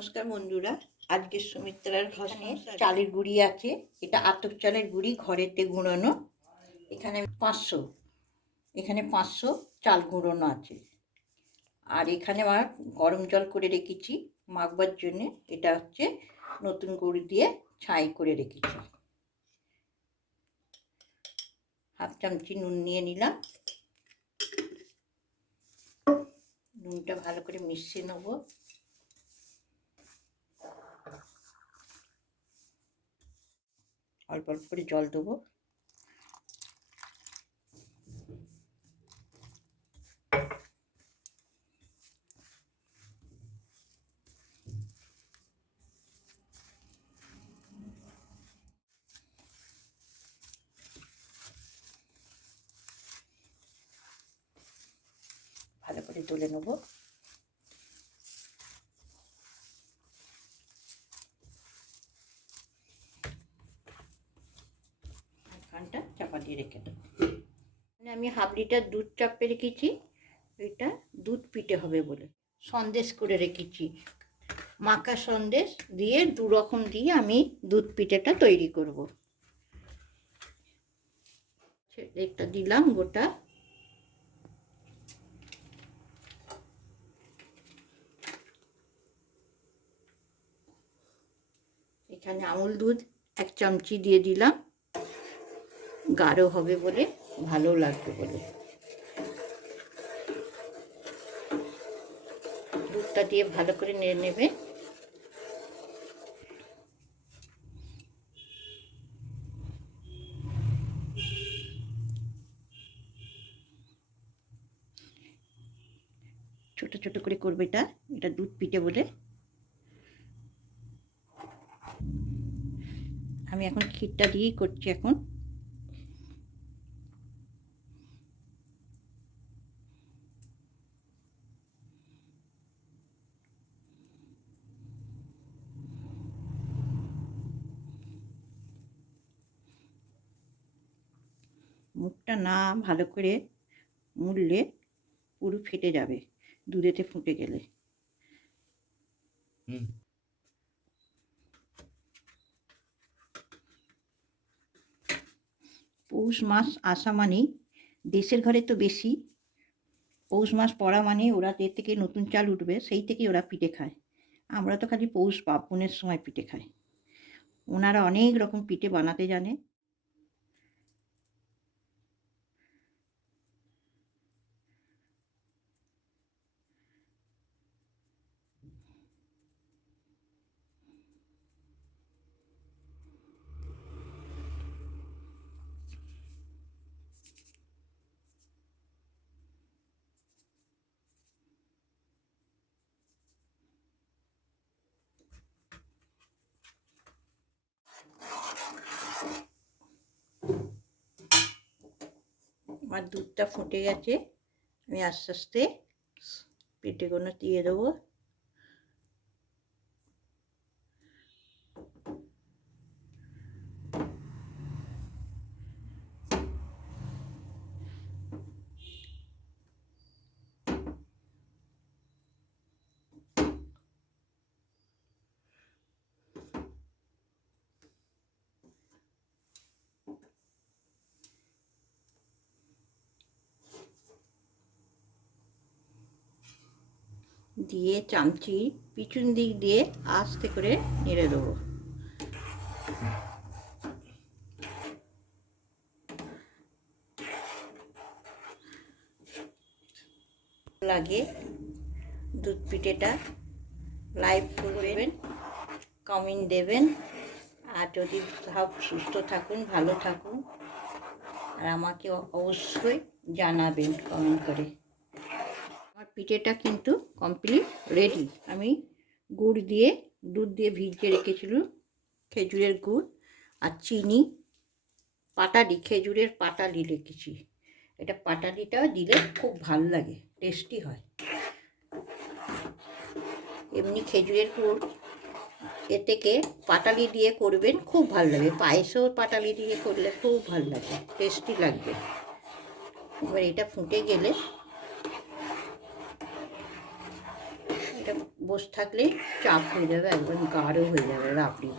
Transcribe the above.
নমস্কার বন্ধুরা আজকে সুমিত্রার ঘরে চালের গুঁড়ি আছে এটা আতপ চালের গুঁড়ি ঘরেতে গুঁড়ানো। এখানে পাঁচশো এখানে পাঁচশো চাল গুঁড়োনো আছে। আর এখানে আমার গরম জল করে রেখেছি মাখবার জন্যে এটা হচ্ছে নতুন গুঁড়ি দিয়ে ছাই করে রেখেছি। হাফ চামচি নুন নিয়ে নিলাম। নুনটা ভালো করে মিশিয়ে নেব। অল্প অল্প করে জল দেবো। ভালো করে তুলে নেব। চাপা রেখে দেবো এখানে আমি হাফ লিটার দুধ চাপে রেখেছি, এটা দুধ পিঠে হবে বলে। সন্দেশ করে রেখেছি। মাখা সন্দেশ দিয়ে দু রকম দিয়ে আমি দুধ পিঠেটা তৈরি করব। একটা দিলাম গোটা। এখানে আমুল দুধ এক চামচি দিয়ে দিলাম। গাঢ় হবে বলে ভালো লাগবে বলে। দুধটা দিয়ে ভালো করে নেড়ে নেবে। ছোট ছোট করে করবে এটা এটা দুধ পিঠে বলে। আমি এখন ক্ষীরটা দিয়েই করছি এখন। মুখটা না ভালো করে মুড়লে পুরো ফেটে যাবে দুধেতে ফুটে গেলে। পৌষ মাস আসা মানেই দেশের ঘরে তো বেশি। পৌষ মাস পড়া মানে ওরা যে থেকে নতুন চাল উঠবে সেই থেকেই ওরা পিঠে খায়। আমরা তো খালি পৌষ পার্বণের সময় পিঠে খাই। ওনারা অনেক রকম পিঠে বানাতে জানে। আমার দুধটা ফুটে গেছে। আমি আস্তে আস্তে পেটে কোনো দিয়ে দেবো। দিয়ে চামচি পিছন দিক দিয়ে আস্তে করে নেড়ে দেবো। লাগে দুধ পিঠেটা লাইভ করবেন, কমেন্ট দেবেন, আর যদি সব সুস্থ থাকুন, ভালো থাকুন, আর আমাকে অবশ্যই জানাবেন কমেন্ট করে। পিঠেটা কিন্তু কমপ্লিট রেডি আমি গুড় দিয়ে, দুধ দিয়ে ভিজিয়ে রেখেছিলাম খেজুরের গুড় আর চিনি, পাটালি, খেজুরের পাটালি রেখেছি। এটা পাটালিটাও দিলে খুব ভালো লাগে টেস্টি হয়। এমনি খেজুরের গুড়, এ থেকে পাটালি দিয়ে করবেন, খুব ভালো লাগে। পায়েসও পাটালি দিয়ে করলে খুব ভালো লাগে টেস্টি লাগবে। এবার এটা ফুটে গেলে এটা বসে থাকলে চাপ হয়ে যাবে একদম গাঢ় হয়ে যাবে রাবড়ি